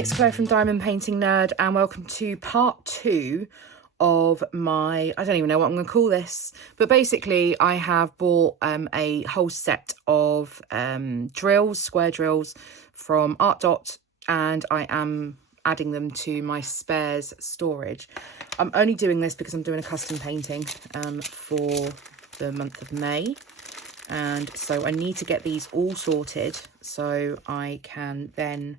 it's Claire from Diamond Painting Nerd, and welcome to part 2 of my, I don't even know what I'm going to call this, but basically I have bought a whole set of drills, square drills from Artdot, and I am adding them to my spares storage. I'm only doing this because I'm doing a custom painting for the month of May. And so I need to get these all sorted so I can then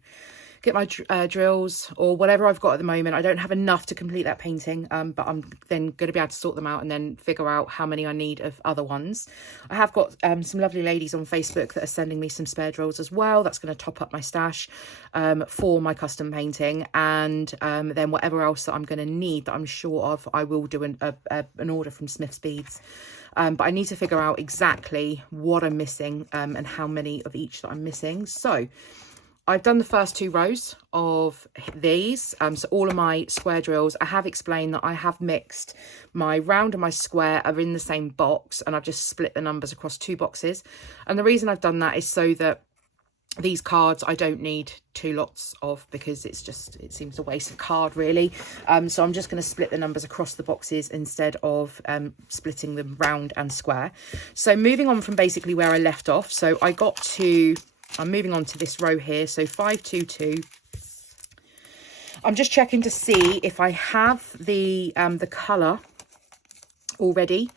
get my drills or whatever I've got at the moment. I don't have enough to complete that painting, but I'm then going to be able to sort them out and then figure out how many I need of other ones. I have got some lovely ladies on Facebook that are sending me some spare drills as well. That's going to top up my stash for my custom painting. And then whatever else that I'm going to need that I'm sure of, I will do an order from Smith's Beads. But I need to figure out exactly what I'm missing and how many of each that I'm missing. So I've done the first 2 rows of these. So all of my square drills, I have explained that I have mixed my round and my square are in the same box, and I've just split the numbers across 2 boxes. And the reason I've done that is so that these cards I don't need 2 lots of, because it seems a waste of card really. So I'm just going to split the numbers across the boxes instead of splitting them round and square. So moving on from basically where I left off, so I'm moving on to this row here, so 522. I'm just checking to see if I have the colour already,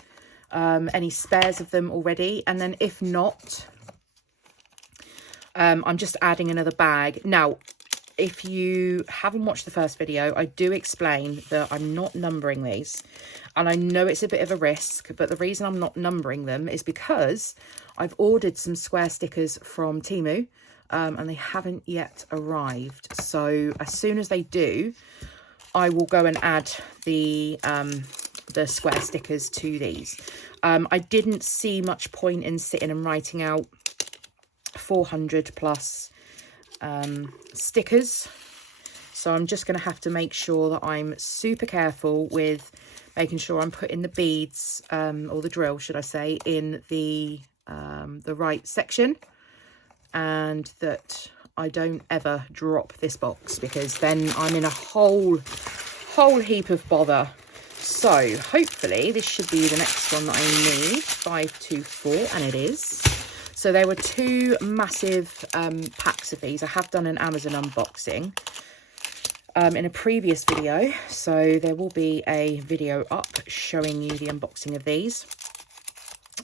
any spares of them already, and then if not, I'm just adding another bag. Now, if you haven't watched the first video, I do explain that I'm not numbering these, and I know it's a bit of a risk, but the reason I'm not numbering them is because I've ordered some square stickers from Temu, and they haven't yet arrived. So as soon as they do, I will go and add the square stickers to these. I didn't see much point in sitting and writing out 400 plus stickers, so I'm just going to have to make sure that I'm super careful with making sure I'm putting the beads or the drill, should I say, in the right section, and that I don't ever drop this box, because then I'm in a whole heap of bother. So hopefully this should be the next one that I need, 524, and it is. So there were 2 massive packs of these. I have done an Amazon unboxing in a previous video, so there will be a video up showing you the unboxing of these.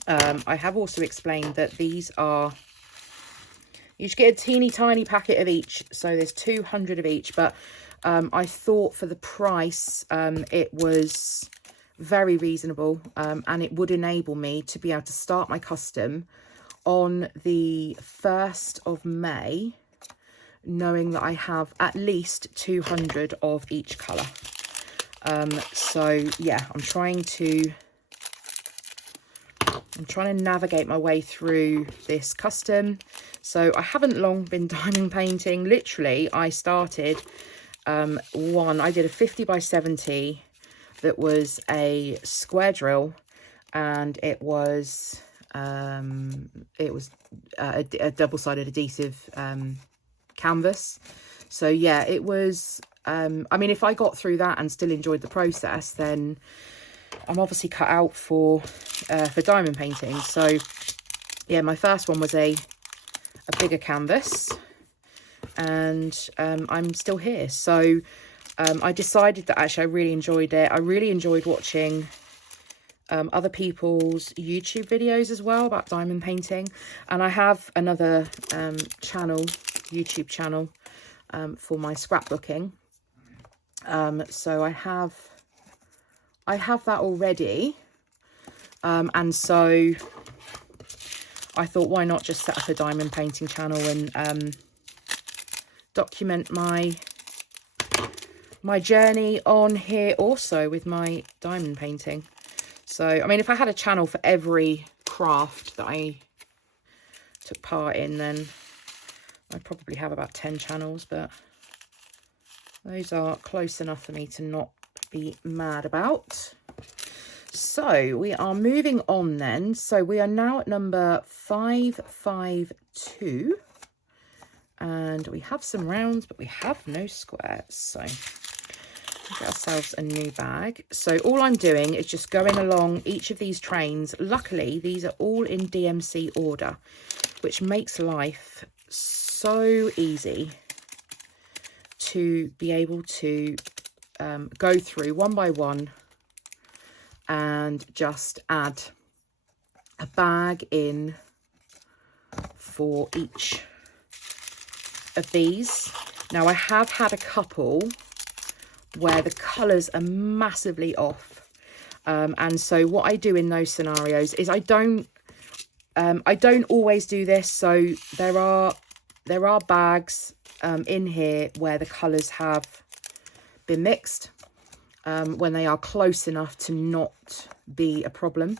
I have also explained that these are, you just get a teeny tiny packet of each, so there's 200 of each, but I thought for the price it was very reasonable, and it would enable me to be able to start my custom on the 1st of May, knowing that I have at least 200 of each colour. So yeah, I'm trying to navigate my way through this custom. So I haven't long been diamond painting. Literally, I started I did a 50 by 70 that was a square drill, and it was a double-sided adhesive canvas. So yeah, it was I mean, if I got through that and still enjoyed the process, then I'm obviously cut out for diamond painting. So yeah, my first one was a bigger canvas, and I'm still here. So I decided that actually I really enjoyed it. I really enjoyed watching other people's YouTube videos as well about diamond painting, and I have another YouTube channel for my scrapbooking, so I have that already, and so I thought, why not just set up a diamond painting channel and document my journey on here also with my diamond painting. So, I mean, if I had a channel for every craft that I took part in, then I'd probably have about 10 channels, but those are close enough for me to not be mad about. So we are moving on then. So we are now at number 552. And we have some rounds, but we have no squares. So get ourselves a new bag. So all I'm doing is just going along each of these trains. Luckily, these are all in DMC order, which makes life so easy to be able to go through one by one and just add a bag in for each of these. Now, I have had a couple where the colours are massively off, and so what I do in those scenarios is I don't always do this. So there are bags in here where the colours have been mixed when they are close enough to not be a problem.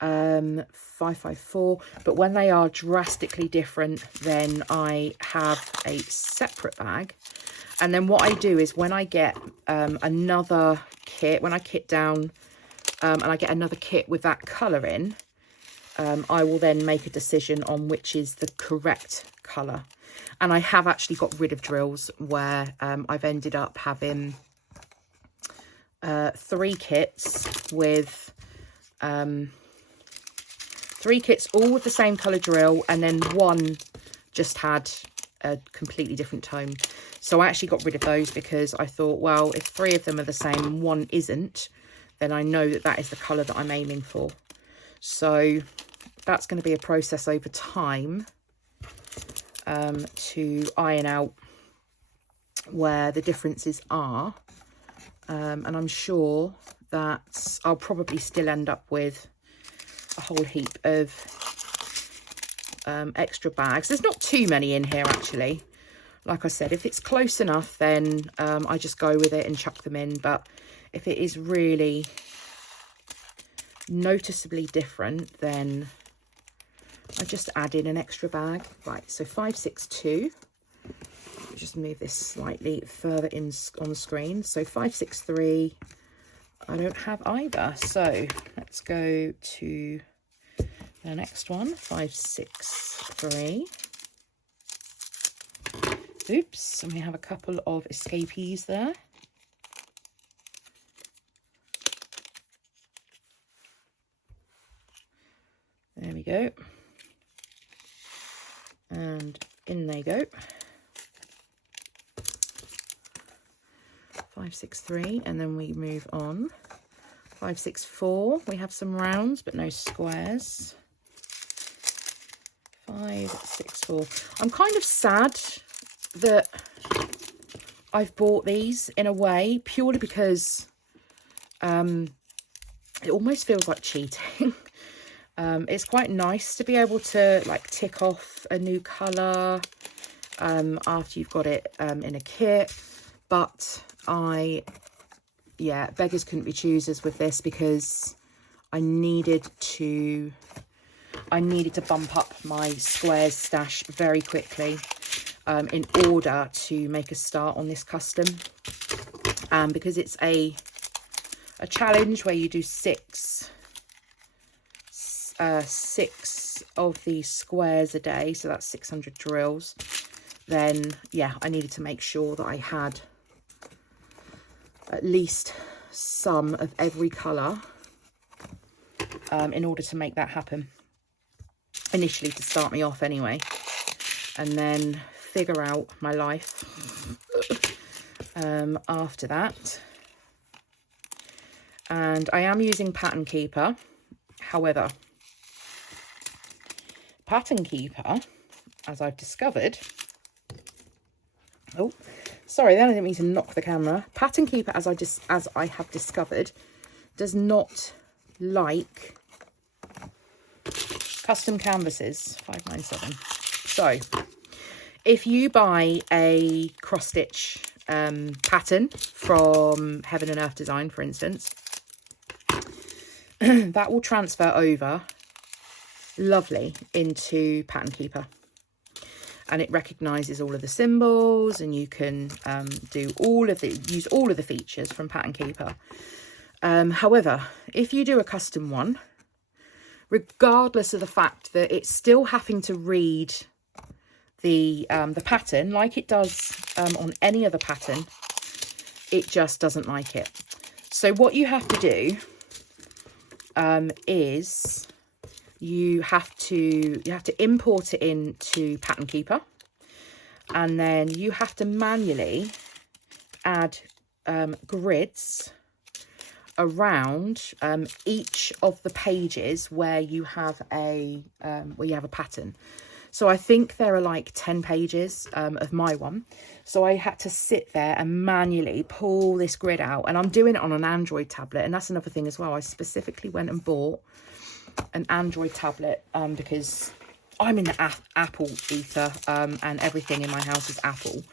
554, but when they are drastically different, then I have a separate bag. And then what I do is when I get another kit, when I kit down and I get another kit with that colour in, I will then make a decision on which is the correct colour. And I have actually got rid of drills where I've ended up having 3 kits with 3 kits all with the same colour drill, and then one just had a completely different tone. So I actually got rid of those because I thought, well, if 3 of them are the same and one isn't, then I know that that is the colour that I'm aiming for. So that's going to be a process over time to iron out where the differences are. And I'm sure that I'll probably still end up with a whole heap of extra bags. There's not too many in here, actually. Like I said, if it's close enough, then I just go with it and chuck them in. But if it is really noticeably different, then I just add in an extra bag. Right, so 562. Just move this slightly further in on screen. So 563, I don't have either. So let's go to the next one, 563. Oops, and we have a couple of escapees there. There we go. And in they go. 563, and then we move on. 564, we have some rounds but no squares. 564. I'm kind of sad that I've bought these in a way, purely because it almost feels like cheating. It's quite nice to be able to like tick off a new colour after you've got it in a kit, but yeah, beggars couldn't be choosers with this because I needed to bump up my squares stash very quickly in order to make a start on this custom. Because it's a challenge where you do six of these squares a day, so that's 600 drills, then yeah, I needed to make sure that I had at least some of every colour in order to make that happen. Initially, to start me off anyway, and then figure out my life after that. And I am using Pattern Keeper. However, Pattern Keeper, as I've discovered, oh, sorry, then I didn't mean to knock the camera. Pattern Keeper, as I have discovered, does not like custom canvases. 597. So if you buy a cross stitch pattern from Heaven and Earth Design, for instance, that will transfer over lovely into Pattern Keeper, and it recognizes all of the symbols, and you can use all of the features from Pattern Keeper. However, if you do a custom one, regardless of the fact that it's still having to read the pattern like it does on any other pattern. It just doesn't like it. So what you have to do is you have to import it into Pattern Keeper, and then you have to manually add grids around each of the pages where you have a pattern. So I think there are like 10 pages of my one. So I had to sit there and manually pull this grid out, and I'm doing it on an Android tablet. And that's another thing as well. I specifically went and bought an Android tablet because I'm in the Apple ether, and everything in my house is Apple.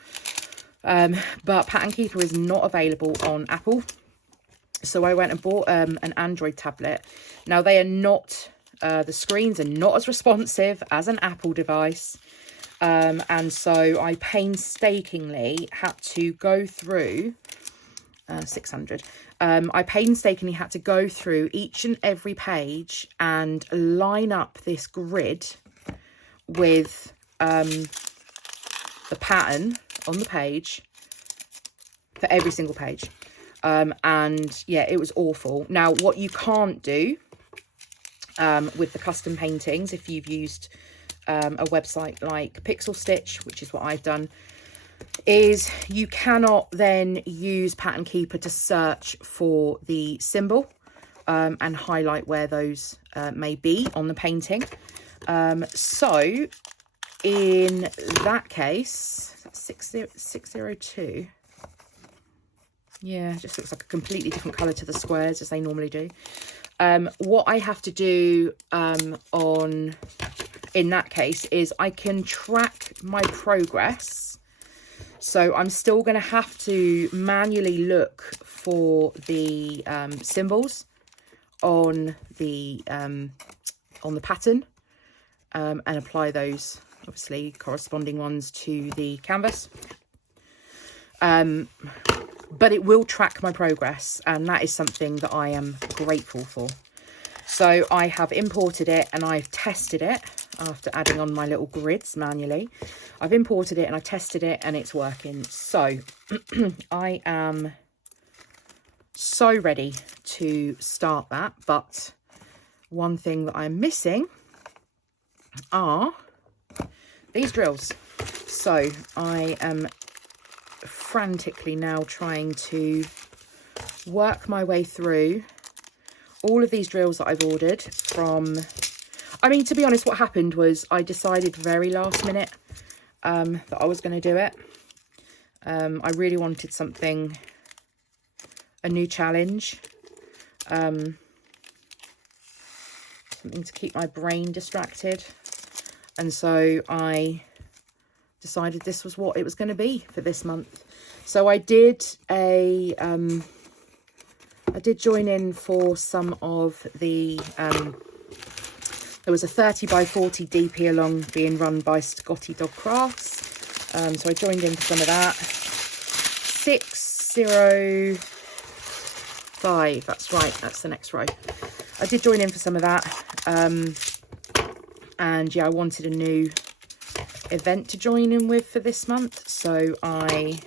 But Pattern Keeper is not available on Apple. So I went and bought an Android tablet. Now they are not, the screens are not as responsive as an Apple device. And so I painstakingly had to go through 600. I painstakingly had to go through each and every page and line up this grid with the pattern on the page for every single page. And yeah, it was awful. Now, what you can't do with the custom paintings, if you've used a website like Pixel Stitch, which is what I've done, is you cannot then use Pattern Keeper to search for the symbol and highlight where those may be on the painting. So in that case, 602. Yeah, it just looks like a completely different colour to the squares as they normally do. What I have to do in that case is I can track my progress. So I'm still going to have to manually look for the symbols on the pattern and apply those, obviously corresponding ones to the canvas. But it will track my progress, and that is something that I am grateful for. So I have imported it and I've tested it after adding on my little grids manually. I've imported it and I've tested it and it's working. So I am so ready to start that. But one thing that I'm missing are these drills. So I am frantically now trying to work my way through all of these drills that I've ordered from, I mean, to be honest, what happened was I decided very last minute that I was going to do it. I really wanted something, a new challenge, something to keep my brain distracted. And so I decided this was what it was going to be for this month. So I did join in for some of the, there was a 30 by 40 DP along being run by Scotty Dog Crafts. So I joined in for some of that. 605, that's right, that's the next row. I did join in for some of that. And yeah, I wanted a new event to join in with for this month. So I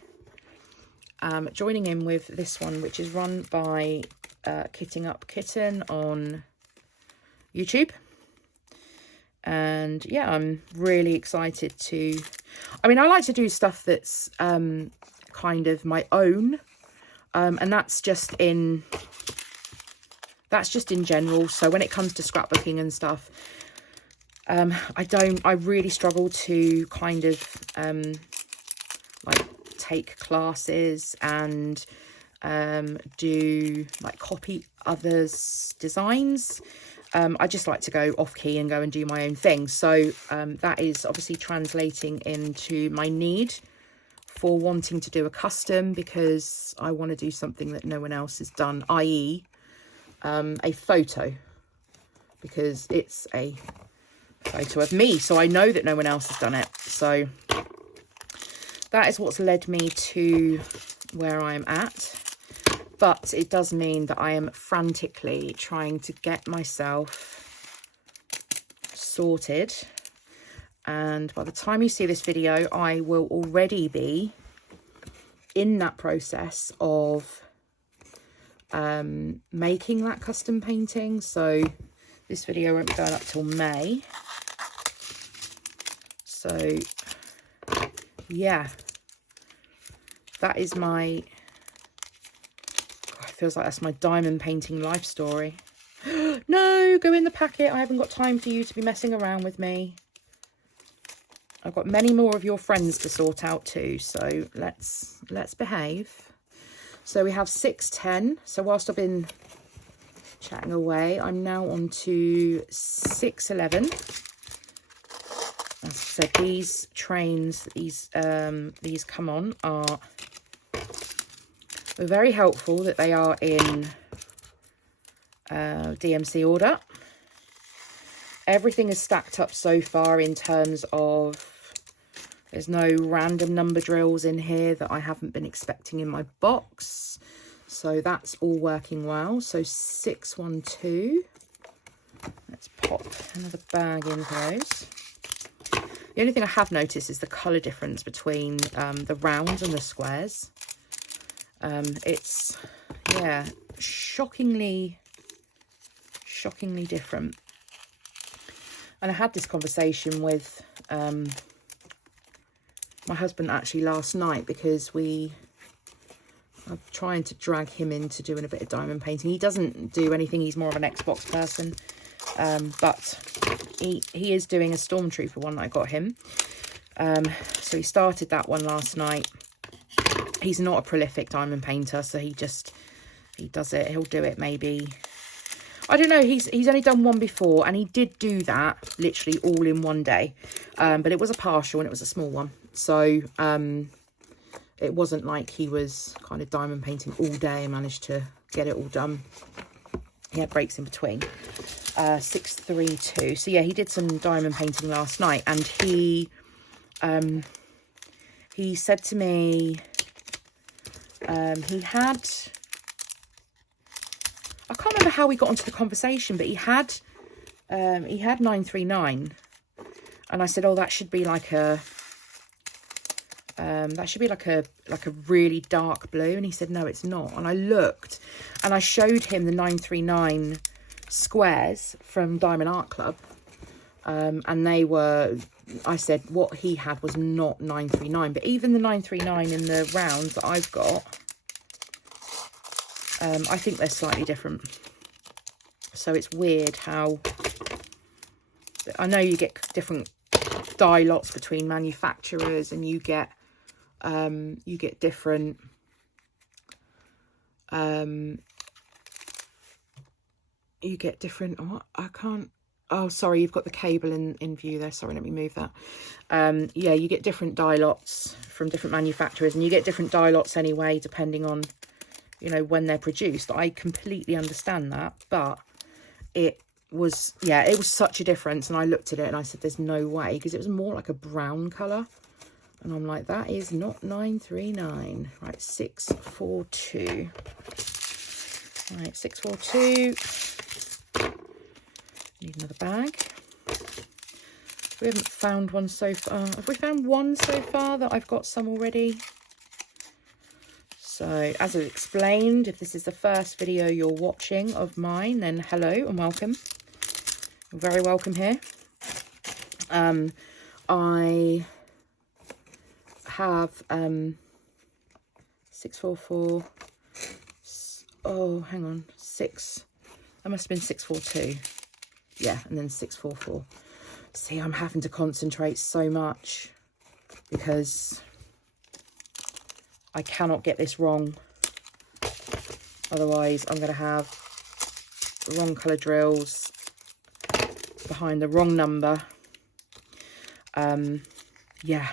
am joining in with this one, which is run by Kitting Up Kitten on YouTube. And yeah, I'm really excited to, I mean, I like to do stuff that's kind of my own, and that's just in general. So when it comes to scrapbooking and stuff, I really struggle to kind of like take classes and do like copy others' designs. I just like to go off key and go and do my own thing. So that is obviously translating into my need for wanting to do a custom, because I want to do something that no one else has done, i.e. a photo, because it's a photo of me, so I know that no one else has done it. So that is what's led me to where I'm at. But it does mean that I am frantically trying to get myself sorted And by the time you see this video, I will already be in that process of making that custom painting. So this video won't be going up till May. So yeah, that is my, it feels like that's my diamond painting life story. No, go in the packet. I haven't got time for you to be messing around with me. I've got many more of your friends to sort out too, so let's behave. So we have 610. So whilst I've been chatting away, I'm now on to 611. As I said, these trains, these come on are very helpful that they are in DMC order. Everything is stacked up so far in terms of, there's no random number drills in here that I haven't been expecting in my box. So that's all working well. So 612. Let's pop another bag in for those. The only thing I have noticed is the colour difference between the rounds and the squares. It's, yeah, shockingly different. And I had this conversation with my husband actually last night, because I'm trying to drag him into doing a bit of diamond painting. He doesn't do anything, he's more of an Xbox person, but he is doing a Stormtrooper one that I got him. So he started that one last night. He's not a prolific diamond painter, so he does it, he'll do it maybe, I don't know, he's only done one before, and he did do that literally all in one day. But it was a partial and it was a small one. So it wasn't like he was kind of diamond painting all day and managed to get it all done. He had breaks in between. 632. So yeah, he did some diamond painting last night, and he said to me, he had, I can't remember how we got onto the conversation, but he had 939, and I said, oh, that should be like a really dark blue, and he said, no, it's not. And I looked, and I showed him the 939 squares from Diamond Art Club, and they were, I said what he had was not 939, but even the 939 in the rounds that I've got, I think they're slightly different. So it's weird how, I know you get different dye lots between manufacturers, and you get different oh, I can't, oh sorry, you've got the cable in view there, sorry, let me move that. Yeah, you get different dye lots from different manufacturers, and you get different dye lots anyway depending on, you know, when they're produced. I completely understand that, but it was, yeah, it was such a difference. And I looked at it and I said, there's no way, because it was more like a brown colour, and I'm like, that is not 939. Right, 642. Right, 642. Need another bag. We haven't found one so far. Have we found one so far that I've got some already? So, as I've explained, if this is the first video you're watching of mine, then hello and welcome. You're very welcome here. I have 644. Oh, hang on, that must have been 642. Yeah, and then 644. See, I'm having to concentrate so much because I cannot get this wrong. Otherwise, I'm going to have the wrong colour drills behind the wrong number. Yeah.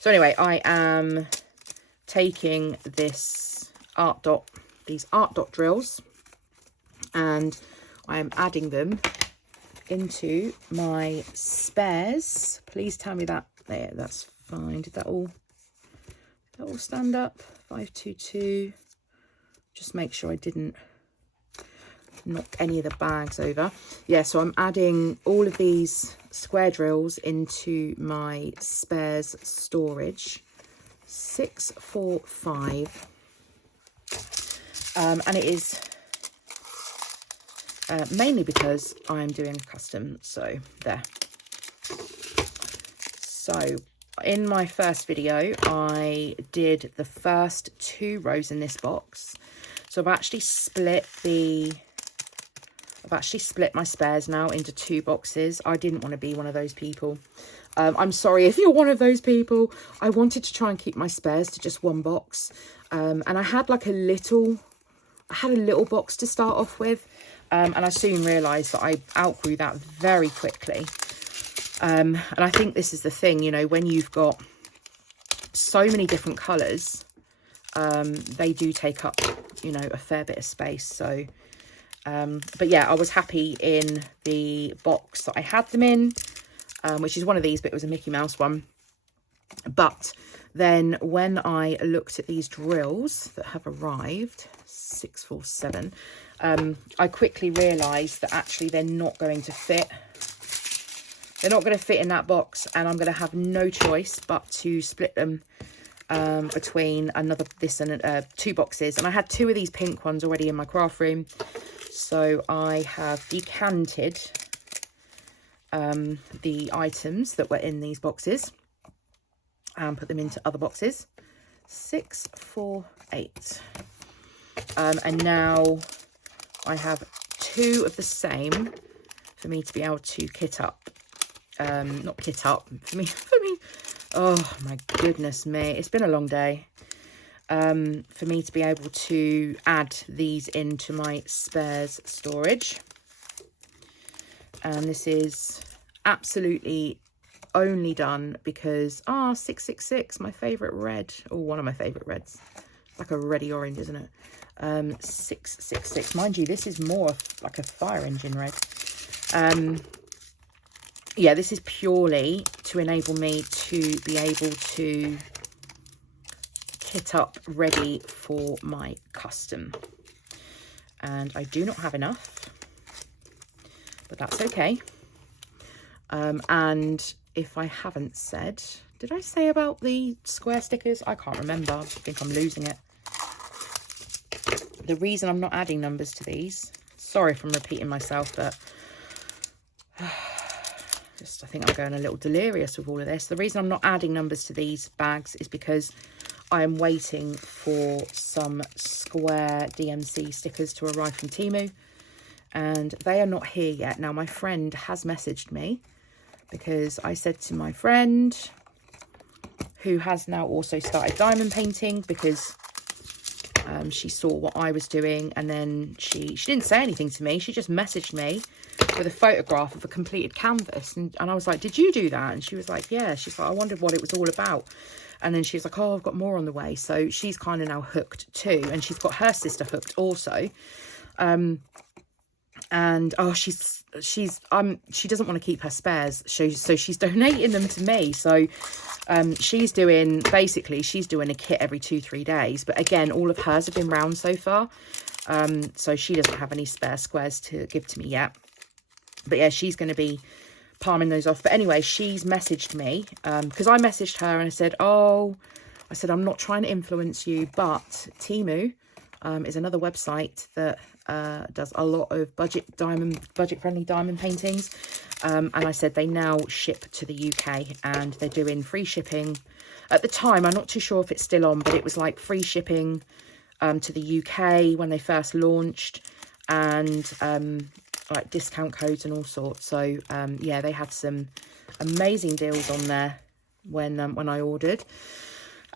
So anyway, I am taking these Artdot drills, and I am adding them into my spares. Please tell me that there, that's fine. Did that all stand up? 522. Just make sure I didn't knock any of the bags over. Yeah, so I'm adding all of these square drills into my spares storage. 645. And it is mainly because I'm doing a custom, so there. So in my first video, I did the first 2 rows in this box. So I've actually split my spares now into 2 boxes. I didn't want to be one of those people. I'm sorry if you're one of those people. I wanted to try and keep my spares to just 1 box. And I had like a little box to start off with. And I soon realised that I outgrew that very quickly. And I think this is the thing, you know, when you've got so many different colours, they do take up, you know, a fair bit of space. So, but yeah, I was happy in the box that I had them in, which is one of these, but it was a Mickey Mouse one. But then when I looked at these drills that have arrived, 647, I quickly realised that actually they're not going to fit. They're not going to fit in that box, and I'm going to have no choice but to split them between this and 2 boxes. And I had 2 of these pink ones already in my craft room, so I have decanted the items that were in these boxes and put them into other boxes. 648. And now I have 2 of the same for me to be able to kit up. Not kit up, for me, oh my goodness me, it's been a long day. For me to be able to add these into my spares storage. And this is absolutely only done because 666, my favorite red, or one of my favorite reds. It's like a reddy orange, isn't it? 666, mind you, this is more like a fire engine red. Yeah, this is purely to enable me to be able to kit up ready for my custom. And I do not have enough, but that's okay. And if I haven't said, did I say about the square stickers? I can't remember. I think I'm losing it. The reason I'm not adding numbers to these, sorry if I'm repeating myself, but I think I'm going a little delirious with all of this. The reason I'm not adding numbers to these bags is because I am waiting for some square DMC stickers to arrive from Temu, and they are not here yet. Now, my friend has messaged me because I said to my friend, who has now also started diamond painting, because she saw what I was doing, and then she didn't say anything to me. She just messaged me with a photograph of a completed canvas, and I was like, did you do that? And she was like, yeah. She's like, I wondered what it was all about. And then she was like, oh, I've got more on the way. So she's kind of now hooked too, and she's got her sister hooked also. And oh, she doesn't want to keep her spares, so she's donating them to me. So she's doing a kit every 2-3 days, but again, all of hers have been round so far, so she doesn't have any spare squares to give to me yet. But yeah, she's going to be palming those off. But anyway, she's messaged me because I messaged her and I said, I'm not trying to influence you, but Temu is another website that does a lot of budget-friendly diamond paintings. And I said they now ship to the UK, and they're doing free shipping. At the time, I'm not too sure if it's still on, but it was like free shipping to the UK when they first launched, and like discount codes and all sorts. So yeah, they had some amazing deals on there when I ordered.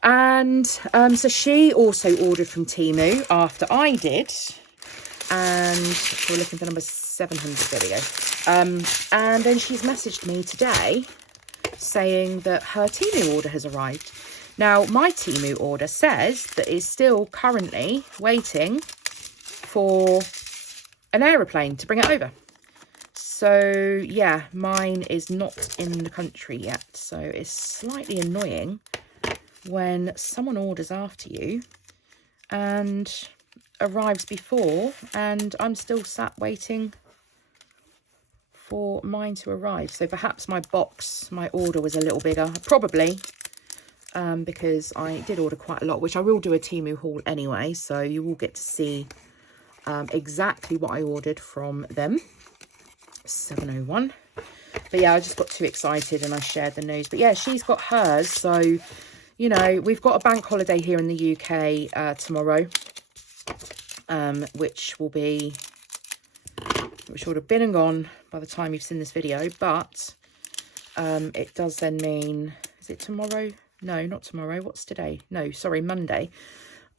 And so she also ordered from Temu after I did, and we're looking for number 700. There we go. And then she's messaged me today saying that her Temu order has arrived. Now, my Temu order says that it's still currently waiting for an aeroplane to bring it over. So yeah, mine is not in the country yet, so it's slightly annoying when someone orders after you and arrives before, and I'm still sat waiting for mine to arrive. So perhaps my order was a little bigger, probably, because I did order quite a lot, which I will do a Temu haul anyway, so you will get to see exactly what I ordered from them. 701. But yeah, I just got too excited and I shared the news. But yeah, she's got hers. So, you know, we've got a bank holiday here in the UK tomorrow, which would have been and gone by the time you've seen this video. But it does then mean, is it tomorrow? No, not tomorrow. What's today? No, sorry, Monday.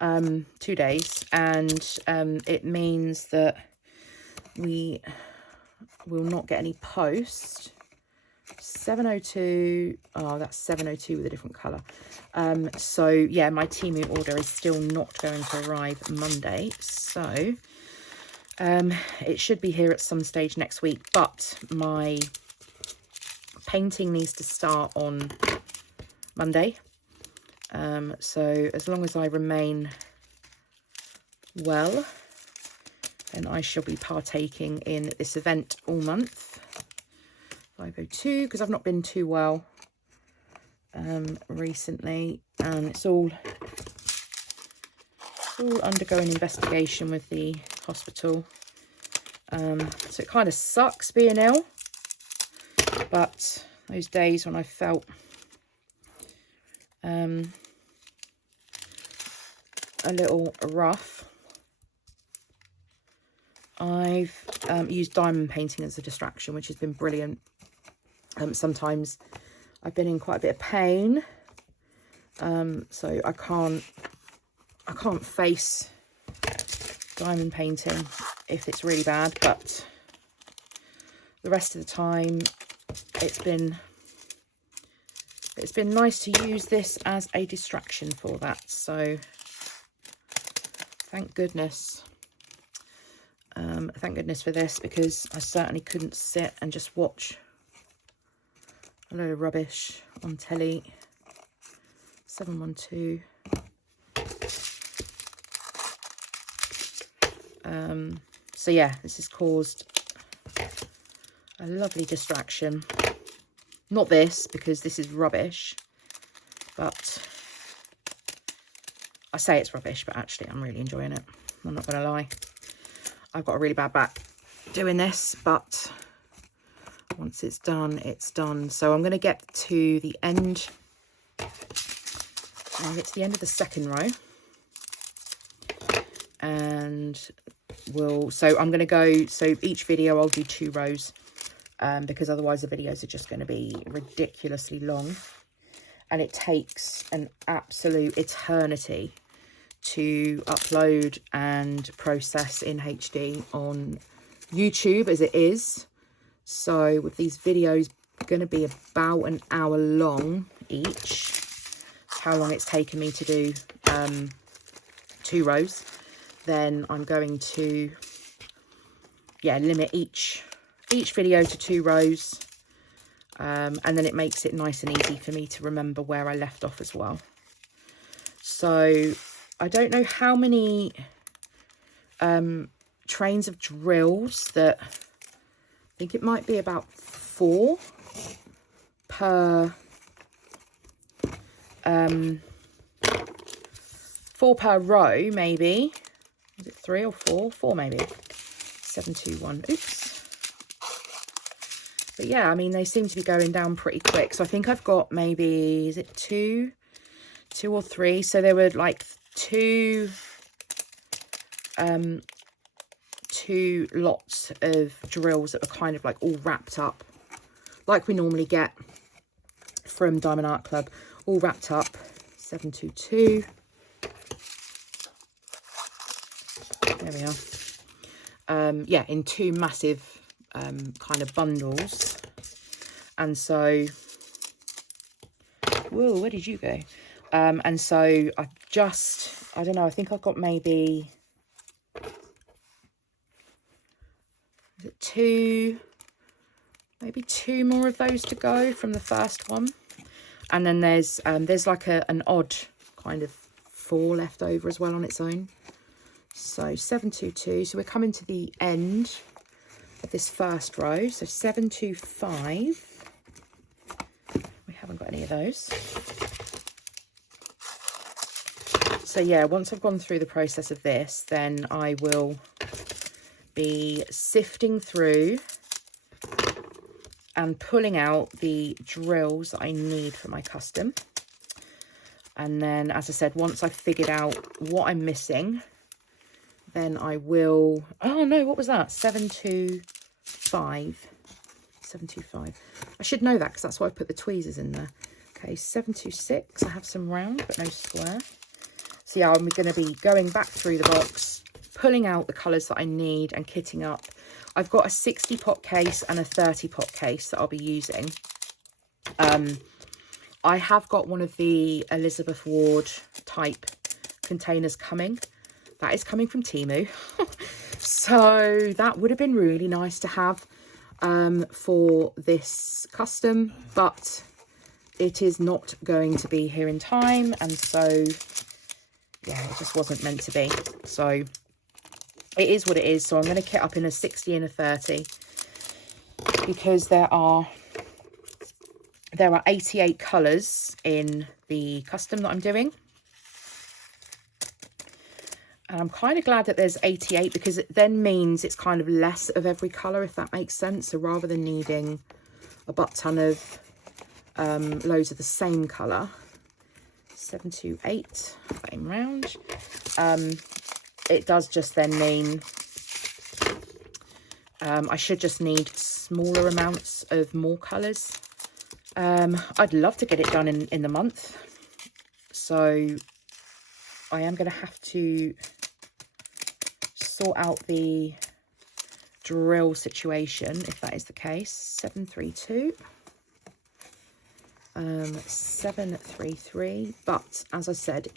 2 days. And it means that we will not get any post. 702. Oh, that's 702 with a different colour. So yeah, my Temu order is still not going to arrive Monday. So it should be here at some stage next week, but my painting needs to start on Monday. So as long as I remain well, then I shall be partaking in this event all month. 502, because I've not been too well recently, and it's all undergoing investigation with the hospital. So it kind of sucks being ill, but those days when I felt a little rough, I've used diamond painting as a distraction, which has been brilliant. Sometimes I've been in quite a bit of pain, so I can't face diamond painting if it's really bad, but the rest of the time it's been nice to use this as a distraction for that. So thank goodness. Thank goodness for this, because I certainly couldn't sit and just watch a load of rubbish on telly. 712. So yeah, this has caused a lovely distraction. Not this, because this is rubbish, but I say it's rubbish, but actually I'm really enjoying it. I'm not going to lie. I've got a really bad back doing this, but once it's done, it's done. So I'm going to get to the end. I'll get to the end of the second row. And so I'm going to go, so each video I'll do 2 rows, because otherwise the videos are just going to be ridiculously long. And it takes an absolute eternity to upload and process in HD on YouTube as it is. So with these videos going to be about an hour long each, how long it's taken me to do 2 rows, then I'm going to limit each video to 2 rows, and then it makes it nice and easy for me to remember where I left off as well. So I don't know how many trains of drills that, I think it might be about 4 per 4 per row, maybe. Is it 3 or 4? 4 maybe. 721. Oops. But yeah, I mean, they seem to be going down pretty quick. So I think I've got maybe, is it 2 or 3? So there were like 2 lots of drills that were kind of like all wrapped up, like we normally get from Diamond Art Club, all wrapped up. 722. There we are. Yeah, in 2 massive kind of bundles. And so, whoa, where did you go? And so I don't know, I think I've got maybe, is it 2, maybe 2 more of those to go from the first one. And then there's like an odd kind of 4 left over as well on its own. So 722. So we're coming to the end of this first row. So 725. We haven't got any of those. So yeah, once I've gone through the process of this, then I will be sifting through and pulling out the drills that I need for my custom. And then, as I said, once I've figured out what I'm missing, then I will... Oh, no, what was that? 725. 725. I should know that because that's why I put the tweezers in there. Okay, 726. I have some round, but no square. So, yeah, I'm going to be going back through the box, pulling out the colours that I need and kitting up. I've got a 60 pot case and a 30 pot case that I'll be using. I have got one of the Elizabeth Ward type containers coming. That is coming from Temu. So that would have been really nice to have for this custom, but it is not going to be here in time. And so, yeah, it just wasn't meant to be. So it is what it is. So I'm going to kit up in a 60 and a 30 because there are 88 colours in the custom that I'm doing. And I'm kind of glad that there's 88 because it then means it's kind of less of every colour, if that makes sense. So rather than needing a butt ton of loads of the same colour, 728, same round, it does just then mean I should just need smaller amounts of more colours. I'd love to get it done in the month, so I am going to have to sort out the drill situation if that is the case. 732, 733. But as I said,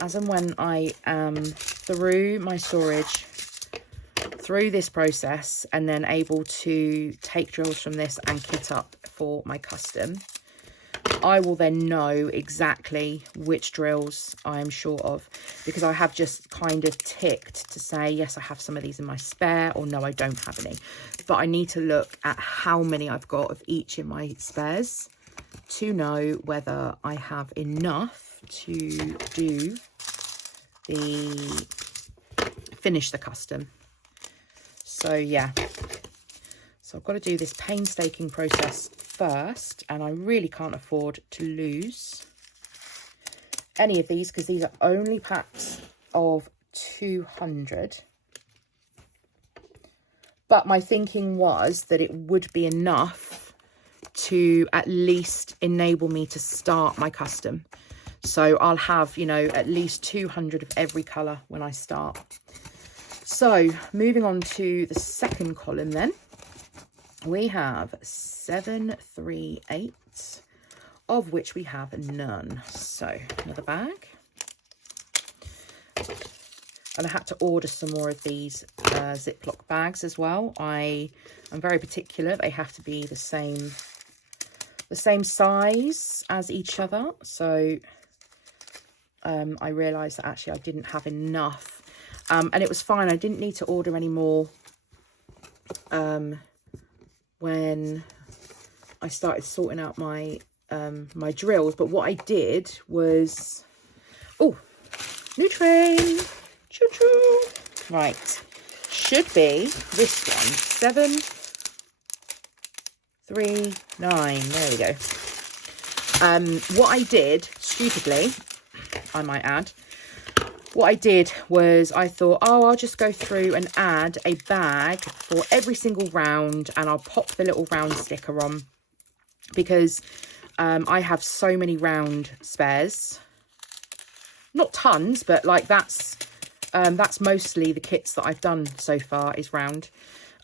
as and when I am through my storage, through this process, and then able to take drills from this and kit up for my custom, I will then know exactly which drills I am short of, because I have just kind of ticked to say, yes, I have some of these in my spare, or no, I don't have any. But I need to look at how many I've got of each in my spares to know whether I have enough to finish the custom. So yeah, so I've got to do this painstaking process first, and I really can't afford to lose any of these because these are only packs of 200. But my thinking was that it would be enough to at least enable me to start my custom. So I'll have, you know, at least 200 of every colour when I start. So moving on to the second column then, we have 738, of which we have none. So another bag. And I had to order some more of these Ziploc bags as well. I am very particular. They have to be the same size as each other. So I realised that actually I didn't have enough. And it was fine. I didn't need to order any more when I started sorting out my my drills. But what I did was, oh, new train, choo choo. Right, should be this one, 739. There we go. What I did, stupidly, I might add, what I did was I thought, oh, I'll just go through and add a bag for every single round, and I'll pop the little round sticker on, because I have so many round spares. Not tons, but like that's mostly the kits that I've done so far is round.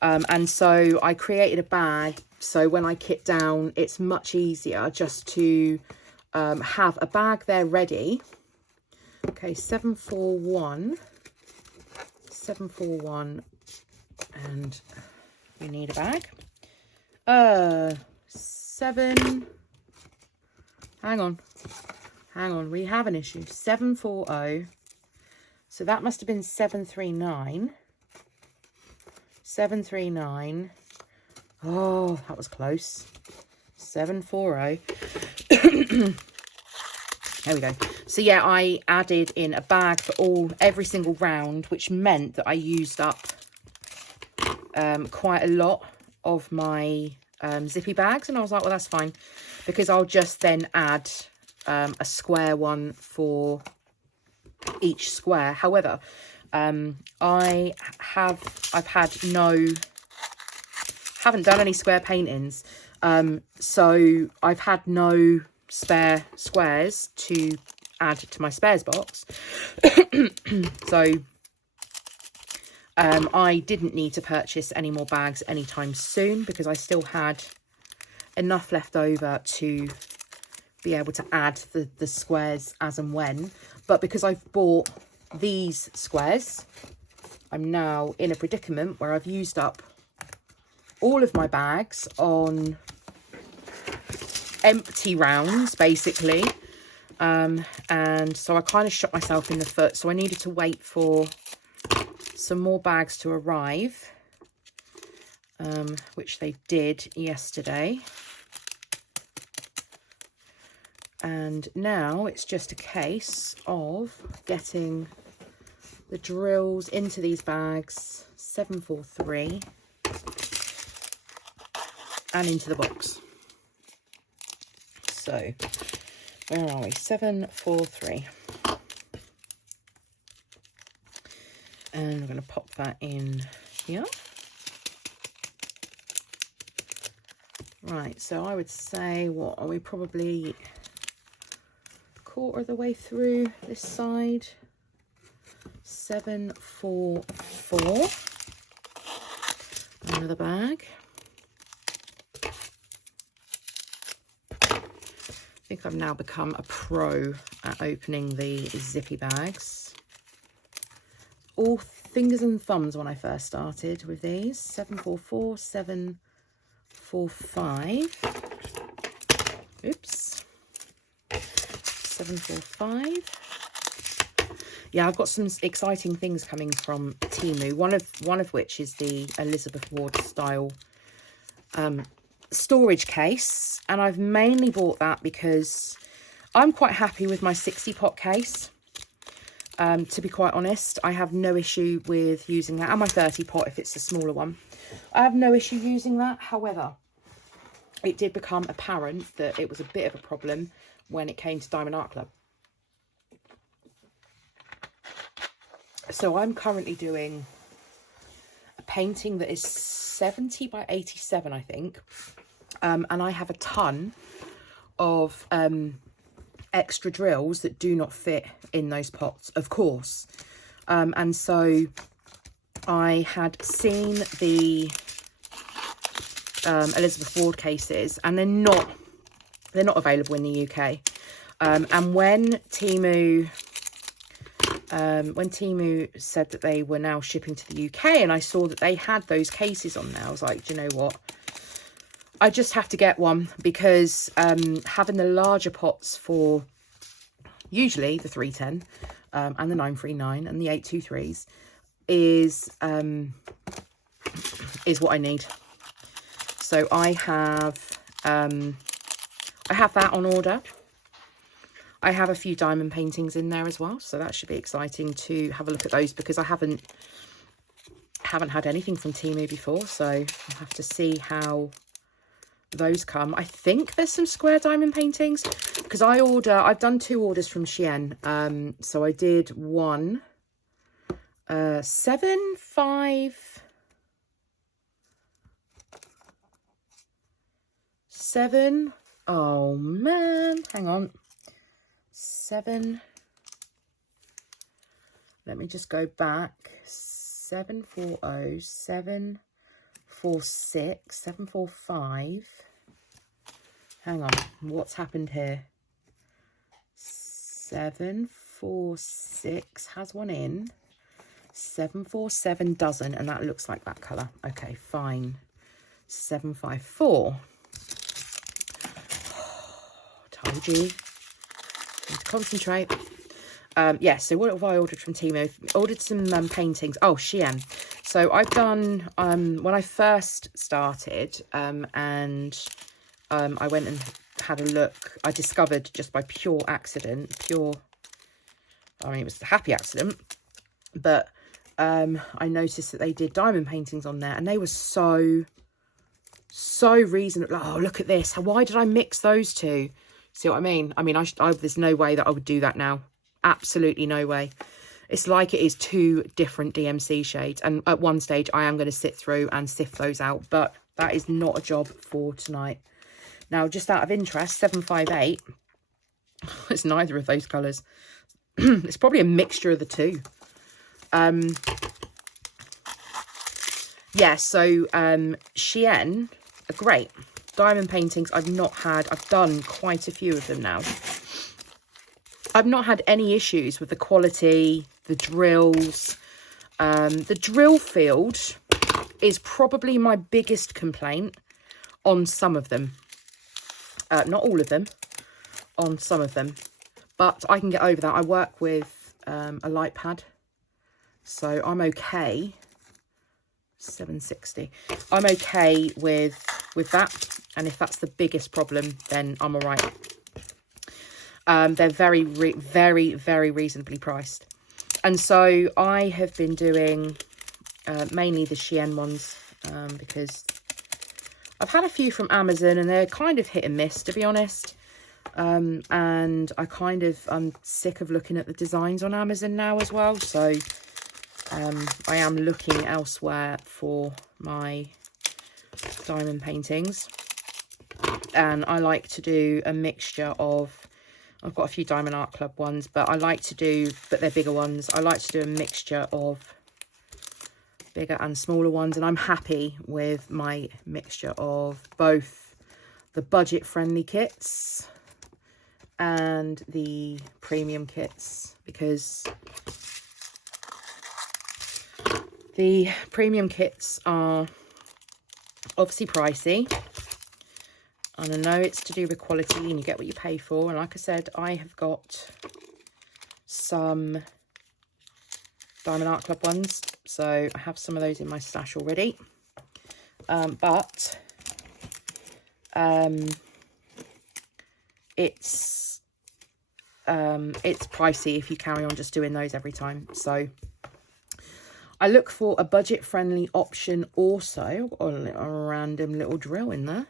And so I created a bag, so when I kit down, it's much easier just to have a bag there ready. Okay, 741, and we need a bag. Hang on, we have an issue. 740, so that must have been 739. 739. Oh, that was close. 740. There we go. So yeah, I added in a bag for every single round, which meant that I used up quite a lot of my zippy bags, and I was like, well, that's fine, because I'll just then add a square one for each square. However, haven't done any square paintings, so I've had no spare squares to add to my spares box. So I didn't need to purchase any more bags anytime soon, because I still had enough left over to be able to add the squares as and when. But because I've bought these squares, I'm now in a predicament where I've used up all of my bags on empty rounds, basically. And so I kind of shot myself in the foot. So I needed to wait for some more bags to arrive, which they did yesterday. And now it's just a case of getting the drills into these bags, 743, and into the box. So, where are we? 743. And we're going to pop that in here. Right, so I would say, what are we, probably a quarter of the way through this side. 744. Another bag. I think I've now become a pro at opening the zippy bags. All fingers and thumbs when I first started with these. 744, 745. Oops. 745. Yeah, I've got some exciting things coming from Temu. One of which is the Elizabeth Ward style storage case, and I've mainly bought that because I'm quite happy with my 60 pot case. To be quite honest, I have no issue with using that, and my 30 pot if it's a smaller one. I have no issue using that. However, it did become apparent that it was a bit of a problem when it came to Diamond Art Club. So I'm currently doing a painting that is 70 by 87, I think. And I have a ton of extra drills that do not fit in those pots, of course. And so I had seen the Elizabeth Ward cases, and they're not available in the UK. And when Temu said that they were now shipping to the UK, and I saw that they had those cases on there, I was like, do you know what? I just have to get one, because having the larger pots for usually the 310 and the 939 and the 823s is what I need. So I have that on order. I have a few diamond paintings in there as well, so that should be exciting to have a look at those, because I haven't had anything from Temu before, so I'll have to see how those come. I think there's some square diamond paintings, because I've done 2 orders from Shein. So I did one 757. Oh man, hang on. 7. Let me just go back. 740, 746, 745. Hang on, what's happened here? 746 has one in. 747 doesn't, and that looks like that colour. Okay, fine. 754. Told you. Need to concentrate. Yeah, so what have I ordered from Temu? Ordered some paintings. Oh, Shein. So I've done, when I first started, and I went and had a look, I discovered just by pure accident, I mean, it was a happy accident, but I noticed that they did diamond paintings on there, and they were so reasonable. Oh, look at this. Why did I mix those two? See what I mean? I mean, there's no way that I would do that now. Absolutely no way. It's like it is two different DMC shades. And at one stage, I am going to sit through and sift those out. But that is not a job for tonight. Now, just out of interest, 758. It's neither of those colours. It's probably a mixture of the two. Yeah, so Shein are great. Diamond paintings I've done quite a few of them now. I've not had any issues with the quality, the drills. The drill field is probably my biggest complaint on some of them. Not all of them, on some of them. But I can get over that. I work with a light pad, so I'm okay. 760. I'm okay with that. And if that's the biggest problem, then I'm all right. They're very, very reasonably priced. And so I have been doing mainly the Shein ones because I've had a few from Amazon and they're kind of hit and miss, to be honest. And I'm sick of looking at the designs on Amazon now as well. So I am looking elsewhere for my diamond paintings. And I like to do a mixture of, I've got a few Diamond Art Club ones, but they're bigger ones. I like to do a mixture of bigger and smaller ones. And I'm happy with my mixture of both the budget-friendly kits and the premium kits, because the premium kits are obviously pricey. And I know it's to do with quality and you get what you pay for. And like I said, I have got some Diamond Art Club ones. So I have some of those in my stash already. But it's pricey if you carry on just doing those every time. So I look for a budget-friendly option also. Got a random little drill in there.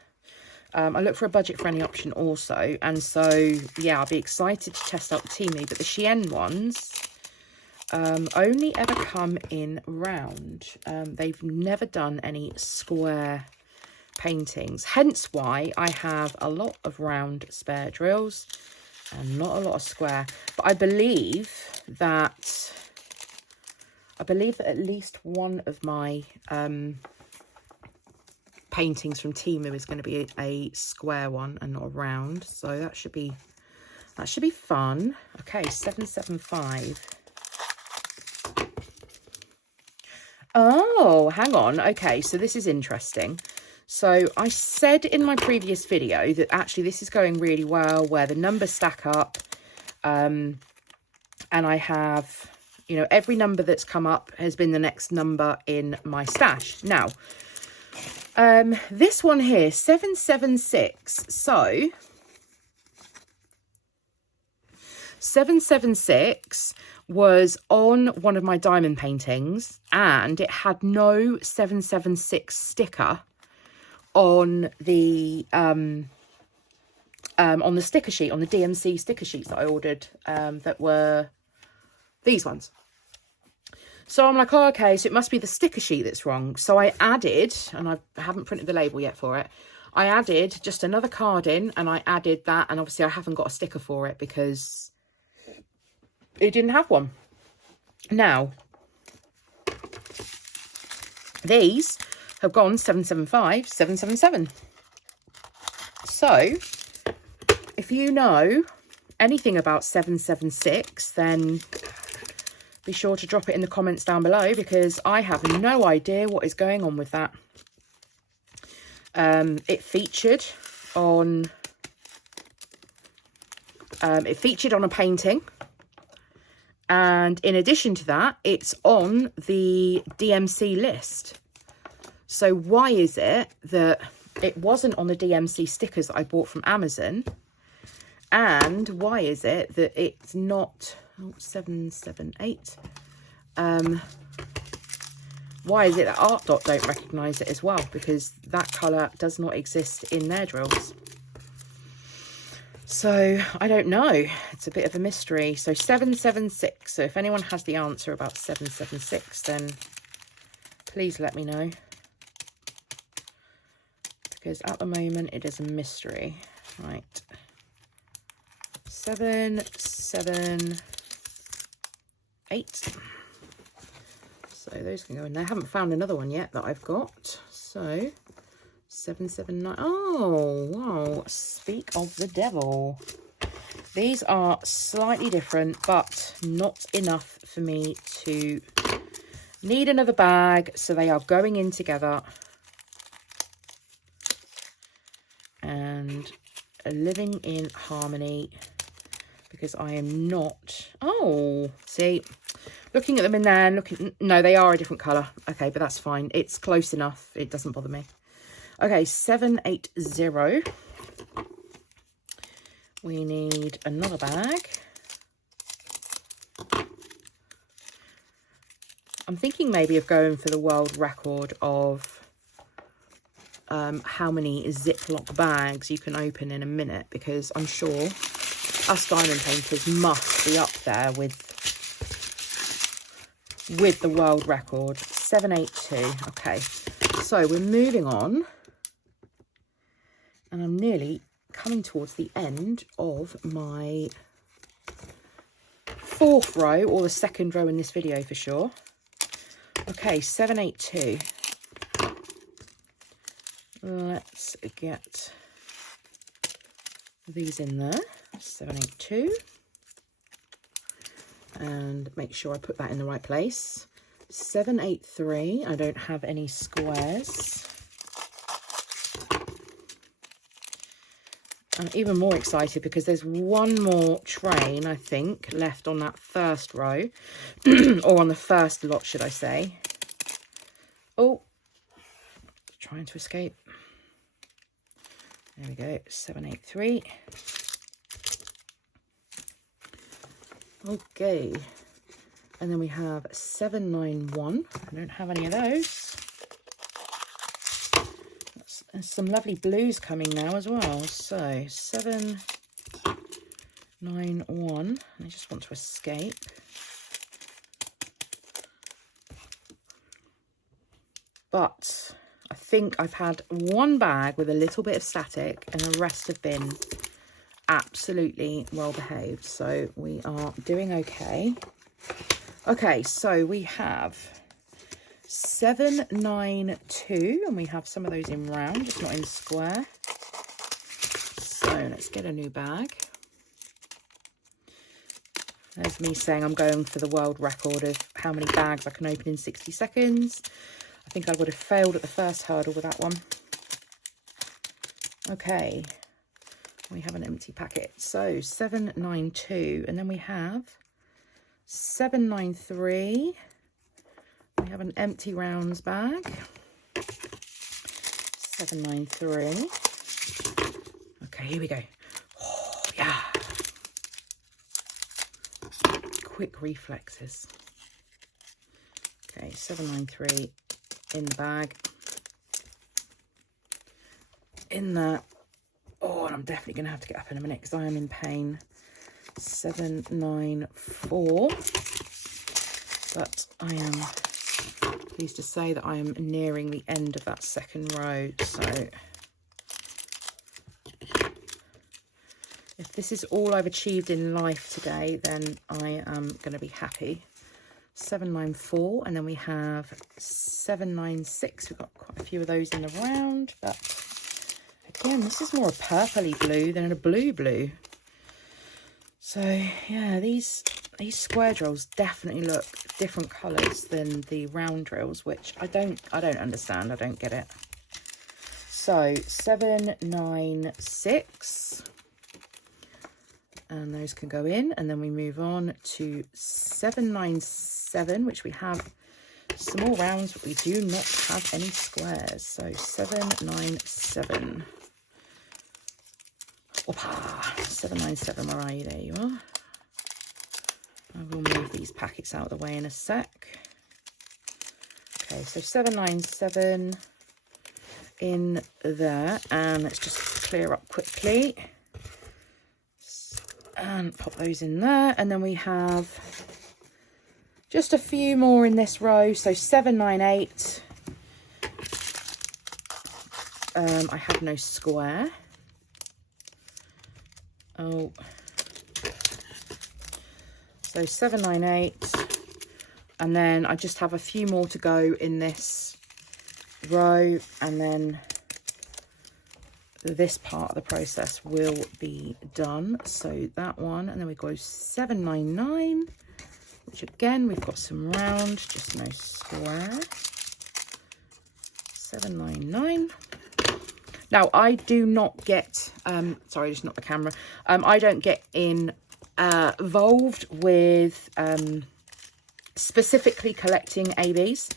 I look for a budget-friendly option also. And so, yeah, I'll be excited to test out the Temu. But the Shein ones only ever come in round. They've never done any square paintings. Hence why I have a lot of round spare drills and not a lot of square. But I believe that at least one of my paintings from Temu is going to be a square one and not a round, so that should be fun. Okay, 775. Oh, hang on. Okay, so this is interesting. So I said in my previous video that actually this is going really well, where the numbers stack up, and I have, you know, every number that's come up has been the next number in my stash. Now, this one here, 776. So 776 was on one of my diamond paintings and it had no 776 sticker on the sticker sheet, on the DMC sticker sheets that I ordered, that were these ones. So I'm like, oh, okay, so it must be the sticker sheet that's wrong. So I added, and I haven't printed the label yet for it, I added just another card in, and I added that, and obviously I haven't got a sticker for it because it didn't have one. Now, these have gone 775, 777. So, if you know anything about 776, then be sure to drop it in the comments down below, because I have no idea what is going on with that. It featured on a painting, And in addition to that, it's on the DMC list. So why is it that it wasn't on the DMC stickers that I bought from Amazon? And why is it that it's not 778? Why is it that Artdot don't recognise it as well? Because that colour does not exist in their drills. So I don't know. It's a bit of a mystery. So 776. So if anyone has the answer about 776, then please let me know. Because at the moment it is a mystery. Right. 778. So those can go in there. I haven't found another one yet that I've got. So 779. Oh, wow. Speak of the devil. These are slightly different, but not enough for me to need another bag. So they are going in together. And living in harmony, because I am not... Oh, see, looking at them in there and looking... No, they are a different colour. Okay, but that's fine. It's close enough. It doesn't bother me. Okay, 780. We need another bag. I'm thinking maybe of going for the world record of how many Ziploc bags you can open in a minute, because I'm sure us diamond painters must be up there with the world record. 782. Okay, so we're moving on. And I'm nearly coming towards the end of my 4th row, or the 2nd row in this video for sure. Okay, 782. Let's get these in there. 782. And make sure I put that in the right place. 783. I don't have any squares. I'm even more excited because there's one more train, I think, left on that first row. Or on the first lot, should I say. Oh, trying to escape. There we go, 783. Okay. And then we have 791. I don't have any of those. There's some lovely blues coming now as well. So 791. I just want to escape. But I think I've had one bag with a little bit of static, and the rest have been absolutely well behaved. So we are doing okay. Okay, so we have 792, and we have some of those in round, just not in square. So let's get a new bag. There's me saying I'm going for the world record of how many bags I can open in 60 seconds. I think I would have failed at the first hurdle with that one. Okay, we have an empty packet. So 792, and then we have 793. We have an empty rounds bag. 793. Okay, here we go. Oh, yeah. Quick reflexes. Okay, 793 in the bag. In that. Oh, and I'm definitely going to have to get up in a minute because I am in pain. 794. But I am pleased to say that I am nearing the end of that second row. So if this is all I've achieved in life today, then I am going to be happy. 794, and then we have 796. We've got quite a few of those in the round, but again, this is more a purpley blue than a blue. So yeah, these square drills definitely look different colours than the round drills, which I don't understand. I don't get it. So 796. and those can go in. And then we move on to 797, which we have some more rounds, but we do not have any squares. So 797. Opa, 797, where are you? There you are. I will move these packets out of the way in a sec. Okay, so 797 in there, and let's just clear up quickly and pop those in there. And then we have just a few more in this row, so 798. I have no square. Oh, so 798, and then I just have a few more to go in this row, and then this part of the process will be done. So that one, and then we go 799, which again we've got some round, just no square. 799. Now I do not get sorry, just not the camera, I don't get involved with specifically collecting ABs.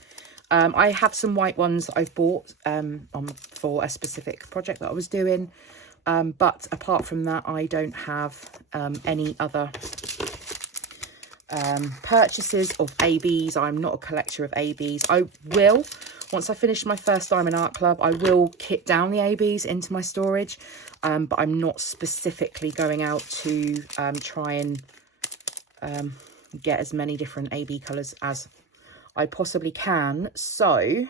I have some white ones that I've bought for a specific project that I was doing, but apart from that I don't have any other purchases of ABs. I'm not a collector of ABs. I will, once I finish my first Diamond Art Club, I will kit down the ABs into my storage, but I'm not specifically going out to try and get as many different AB colours as I possibly can. So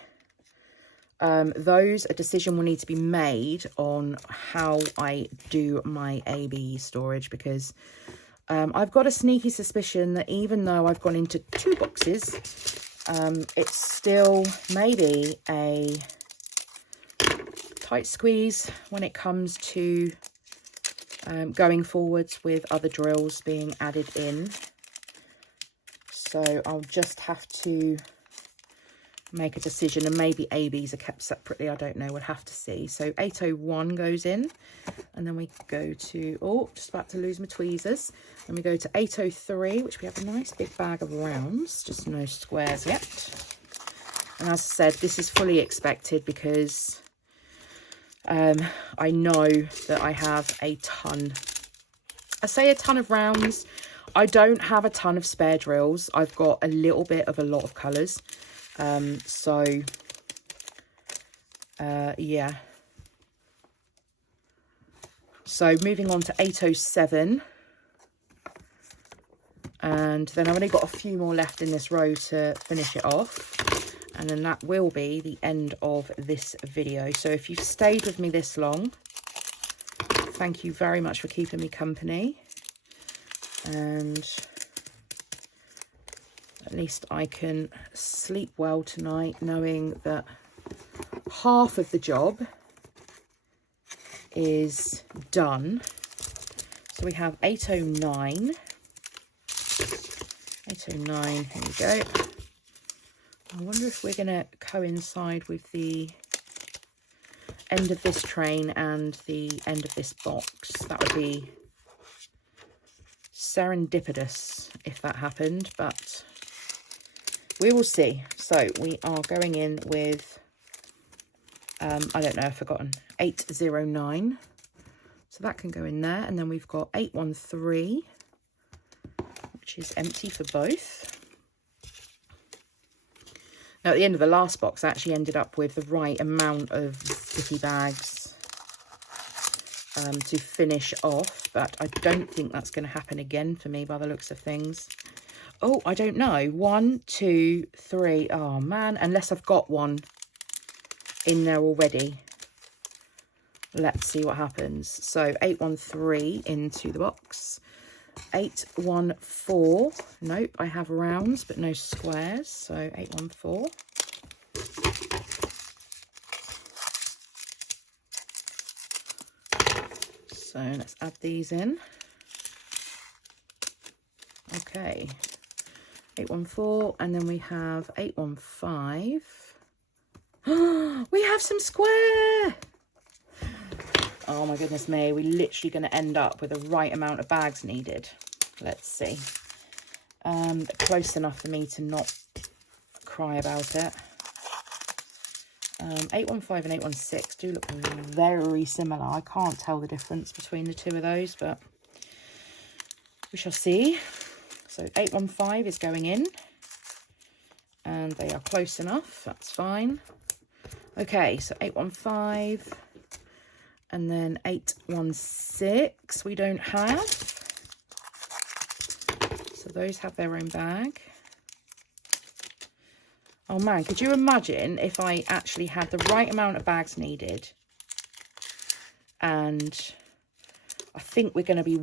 a decision will need to be made on how I do my AB storage, because I've got a sneaky suspicion that even though I've gone into 2 boxes, it's still maybe a tight squeeze when it comes to going forwards with other drills being added in. So I'll just have to make a decision, and maybe ABs are kept separately. I don't know, we'll have to see. So 801 goes in, and then we go to, oh, just about to lose my tweezers. And we go to 803, which we have a nice big bag of rounds, just no squares yet. And as I said, this is fully expected because I know that I have a ton, I say a ton of rounds. I don't have a ton of spare drills. I've got a little bit of a lot of colours. Yeah. So moving on to 807. And then I've only got a few more left in this row to finish it off. And then that will be the end of this video. So if you've stayed with me this long, thank you very much for keeping me company. And at least I can sleep well tonight knowing that half of the job is done. So we have 809. 809, here we go. I wonder if we're going to coincide with the end of this train and the end of this box. That would be serendipitous if that happened, but we will see. So we are going in with, I don't know, I've forgotten, 809. So that can go in there. And then we've got 813, which is empty for both. Now, at the end of the last box, I actually ended up with the right amount of sticky bags to finish off, but I don't think that's going to happen again for me by the looks of things. Oh, I don't know. 1, 2, 3. Oh, man, unless I've got one in there already. Let's see what happens. So 813 into the box. 814. Nope, I have rounds but no squares. So 814. So let's add these in. Okay. 814, and then we have 815. We have some square. Oh my goodness me, we're literally going to end up with the right amount of bags needed. Let's see. Close enough for me to not cry about it. 815 and 816 do look very similar. I can't tell the difference between the two of those, but we shall see. So 815 is going in, and they are close enough. That's fine. Okay, so 815 and then 816 we don't have. So those have their own bag. Oh man, could you imagine if I actually had the right amount of bags needed? And I think we're going to be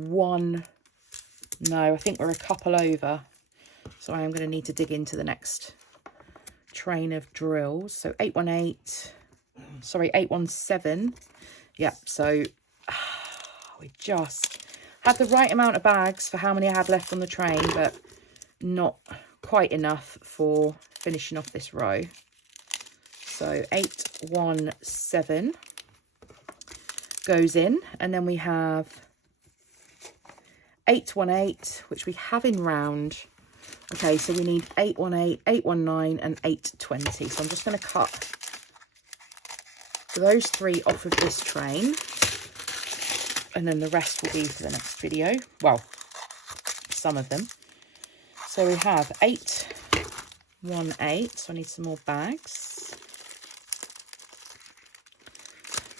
I think we're a couple over. So I am going to need to dig into the next train of drills. So 817. Yep, so we just had the right amount of bags for how many I had left on the train, but not quite enough for finishing off this row. So 817 goes in, and then we have 818, which we have in round. Okay, so we need 818, 819 and 820. So I'm just going to cut those three off of this train, and then the rest will be for the next video. Well, some of them. So we have 818, so I need some more bags.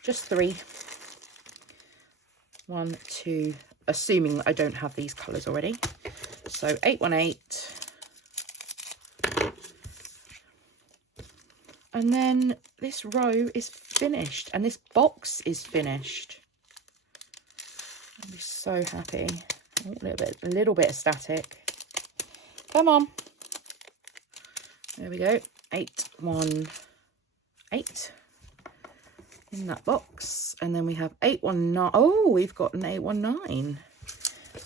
Just 3. 1, 2, assuming I don't have these colours already. So 818. And then this row is finished, and this box is finished. I'll be so happy. Oh, a little bit of static. Come on. There we go. 818 in that box. And then we have 819. Oh, we've got an 819.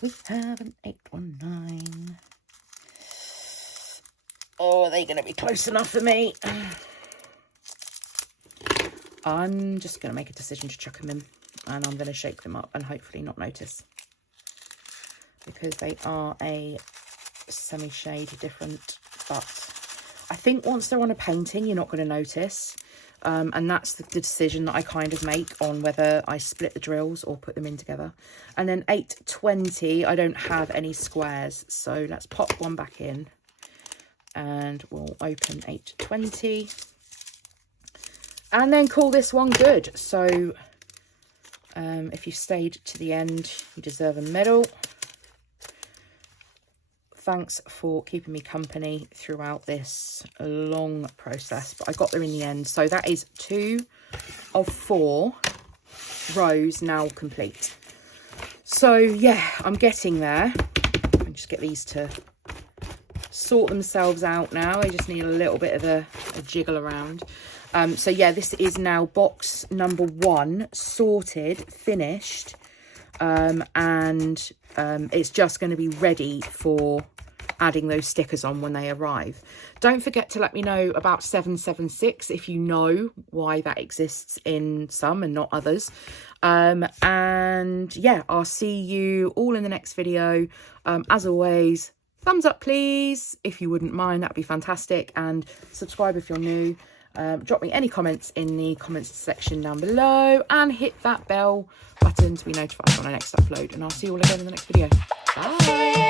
We have an 819. Oh, are they going to be close enough for me? I'm just going to make a decision to chuck them in, and I'm going to shake them up and hopefully not notice, because they are a semi-shade different. But I think once they're on a painting, you're not going to notice. And that's the decision that I kind of make on whether I split the drills or put them in together. And then 820, I don't have any squares, so let's pop one back in and we'll open 820 and then call this one good. So if you stayed to the end, you deserve a medal. Thanks for keeping me company throughout this long process, but I got there in the end. So that is 2 of 4 rows now complete. So yeah, I'm getting there. I'll just get these to sort themselves out now. I just need a little bit of a jiggle around. So yeah, this is now box number 1 sorted, finished, and it's just going to be ready for adding those stickers on when they arrive. Don't forget to let me know about 776 if you know why that exists in some and not others. And yeah, I'll see you all in the next video. As always, thumbs up please if you wouldn't mind, that'd be fantastic, and subscribe if you're new. Drop me any comments in the comments section down below, and hit that bell button to be notified when I next upload, and I'll see you all again in the next video. Bye.